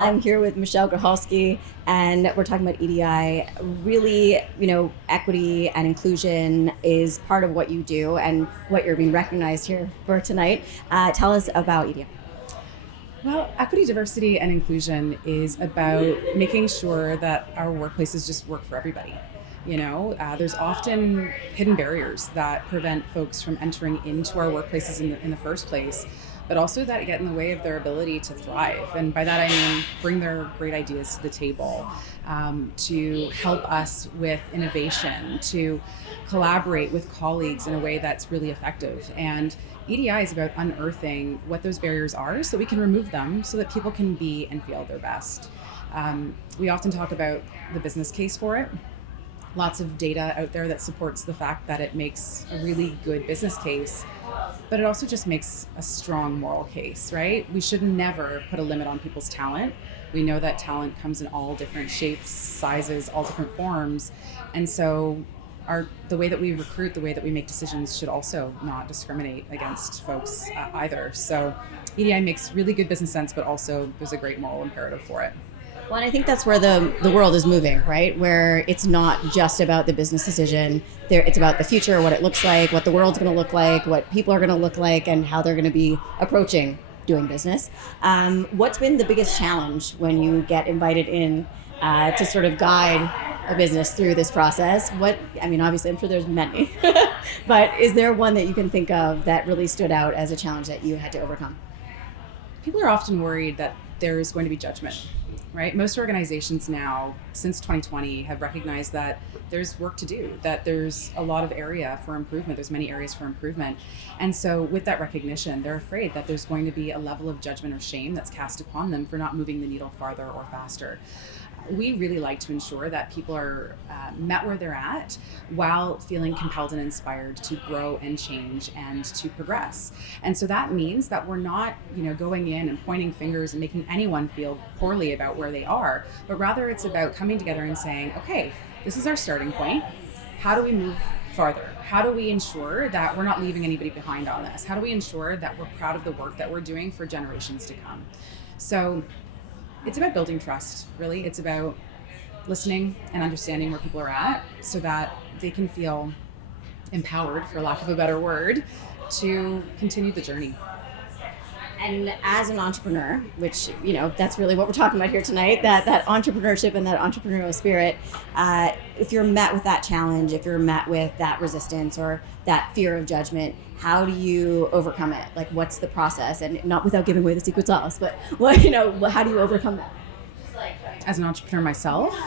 I'm here with Michelle Grocholsky, and we're talking about EDI. Really, equity and inclusion is part of what you do and what you're being recognized here for tonight. Tell us about EDI. Well, equity, diversity, and inclusion is about making sure that our workplaces just work for everybody. There's often hidden barriers that prevent folks from entering into our workplaces in the first place, but also that get in the way of their ability to thrive. And by that I mean bring their great ideas to the table, to help us with innovation, to collaborate with colleagues in a way that's really effective. And EDI is about unearthing what those barriers are so we can remove them so that people can be and feel their best. We often talk about the business case for it. Lots of data out there that supports the fact that it makes a really good business case, but it also just makes a strong moral case, right? We should never put a limit on people's talent. We know that talent comes in all different shapes, sizes, all different forms. And so the way that we recruit, the way that we make decisions should also not discriminate against folks either. So EDI makes really good business sense, but also there's a great moral imperative for it. Well, and I think that's where the world is moving, right? Where it's not just about the business decision. It's about the future, what it looks like, what the world's going to look like, what people are going to look like, and how they're going to be approaching doing business. What's been the biggest challenge when you get invited in to sort of guide a business through this process? Obviously, I'm sure there's many, but is there one that you can think of that really stood out as a challenge that you had to overcome? People are often worried that there's going to be judgment, right? Most organizations now, since 2020, have recognized that there's work to do, that there's a lot of area for improvement. There's many areas for improvement. And so with that recognition, they're afraid that there's going to be a level of judgment or shame that's cast upon them for not moving the needle farther or faster. We really like to ensure that people are met where they're at while feeling compelled and inspired to grow and change and to progress. And so that means that we're not, going in and pointing fingers and making anyone feel poorly about where they are, but rather it's about coming together and saying, okay, this is our starting point. How do we move farther? How do we ensure that we're not leaving anybody behind on this? How do we ensure that we're proud of the work that we're doing for generations to come? So it's about building trust, really. It's about listening and understanding where people are at so that they can feel empowered, for lack of a better word, to continue the journey. And as an entrepreneur, which, that's really what we're talking about here tonight, that entrepreneurship and that entrepreneurial spirit, if you're met with that challenge, if you're met with that resistance or that fear of judgment, how do you overcome it? Like, what's the process? And not without giving away the secret sauce, but how do you overcome that? As an entrepreneur myself,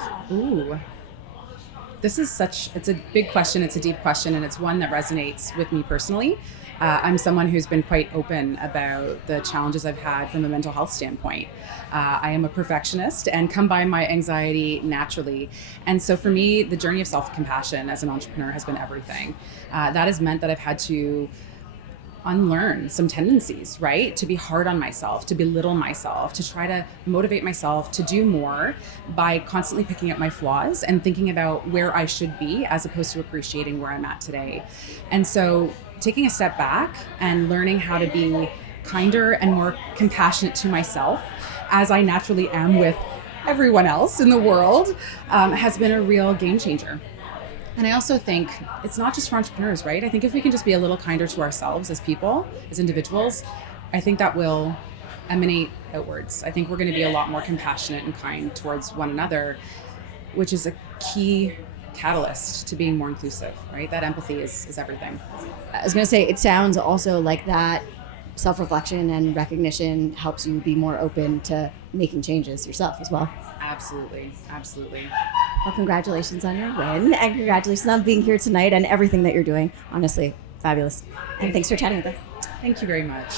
it's a big question, it's a deep question, and it's one that resonates with me personally. I'm someone who's been quite open about the challenges I've had from a mental health standpoint. I am a perfectionist and come by my anxiety naturally. And so for me, the journey of self-compassion as an entrepreneur has been everything. That has meant that I've had to unlearn some tendencies, right? To be hard on myself, to belittle myself, to try to motivate myself to do more by constantly picking up my flaws and thinking about where I should be as opposed to appreciating where I'm at today. And so taking a step back and learning how to be kinder and more compassionate to myself, as I naturally am with everyone else in the world, has been a real game changer. And I also think it's not just for entrepreneurs, right? I think if we can just be a little kinder to ourselves as people, as individuals, I think that will emanate outwards. I think we're going to be a lot more compassionate and kind towards one another, which is a key catalyst to being more inclusive, right? That empathy is everything. I was going to say, it sounds also like that self-reflection and recognition helps you be more open to making changes yourself as well. Absolutely. Well, congratulations on your win, and congratulations on being here tonight and everything that you're doing. Honestly, fabulous. And thanks for chatting with us. Thank you very much.